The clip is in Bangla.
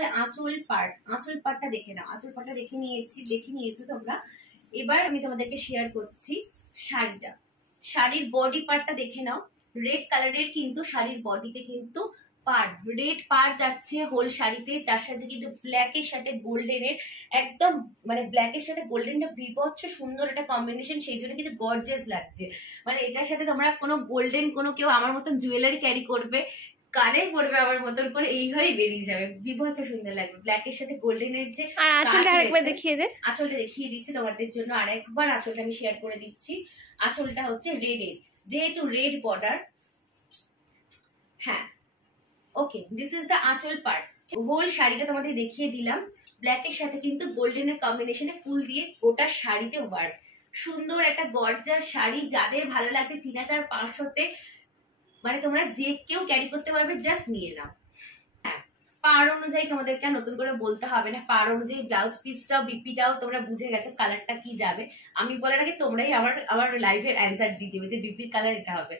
বলে আঁচল পার্টটা দেখে নাও। আঁচল পার্টটা দেখে নিয়েছো তোমরা। এবার আমি তোমাদেরকে শেয়ার করছি শাড়িটা। শাড়ির বডি পার্টটা দেখে নাও। রেড কালারের কিন্তু শাড়ির বডিতে কিন্তু পার্ট, রেড পার্ট যাচ্ছে হোল শাড়িতে, তার সাথে কিন্তু ব্ল্যাকের সাথে গোল্ডেনের একদম মানে ব্ল্যাকের সাথে গোল্ডেনটা বিভৎস সুন্দর একটা কম্বিনেশন, সেই জন্য কিন্তু গর্জিয়াস লাগছে। মানে এটার সাথে তোমরা কোনো গোল্ডেন কোনো কেউ আমার মতন জুয়েলারি ক্যারি করবে, কানে পড়বে আমার মতন করে, এই হয়েই বেরিয়ে যাবে, বিভৎস সুন্দর লাগবে। ব্ল্যাকের সাথে গোল্ডেনের যে আঁচলটা আরেকবার দেখিয়ে দে। আঁচলটা দেখিয়ে দিচ্ছি তোমাদের জন্য আরেকবার, আঁচলটা আমি শেয়ার করে দিচ্ছি। আঁচলটা হচ্ছে রেডের, যেহেতু রেড বর্ডার। হ্যাঁ ওকে, দিস ইজ দ্য আঁচল পার্ট। হোল শাড়িটা তোমাদের দেখিয়ে দিলাম। ব্ল্যাকের সাথে কিন্তু গোল্ডেনের কম্বিনেশনে ফুল দিয়ে গোটা শাড়িতে ওয়ার্ক, সুন্দর একটা গর্জাস শাড়ি। যাদের ভালো লাগছে 3500-তে, মানে তোমরা যে কেউ ক্যারি করতে পারবে, জাস্ট নিয়ে নাও। হ্যাঁ, পার অনুযায়ী তোমাদেরকে নতুন করে বলতে হবে না, পার অনুযায়ী ব্লাউজ পিসটাও বিপিটাও তোমরা বুঝে গেছো কালারটা কি যাবে। আমি বলার আগে তোমরাই আমার লাইফের অ্যান্সার দিয়ে দেবে যে বিপির কালার এটা হবে।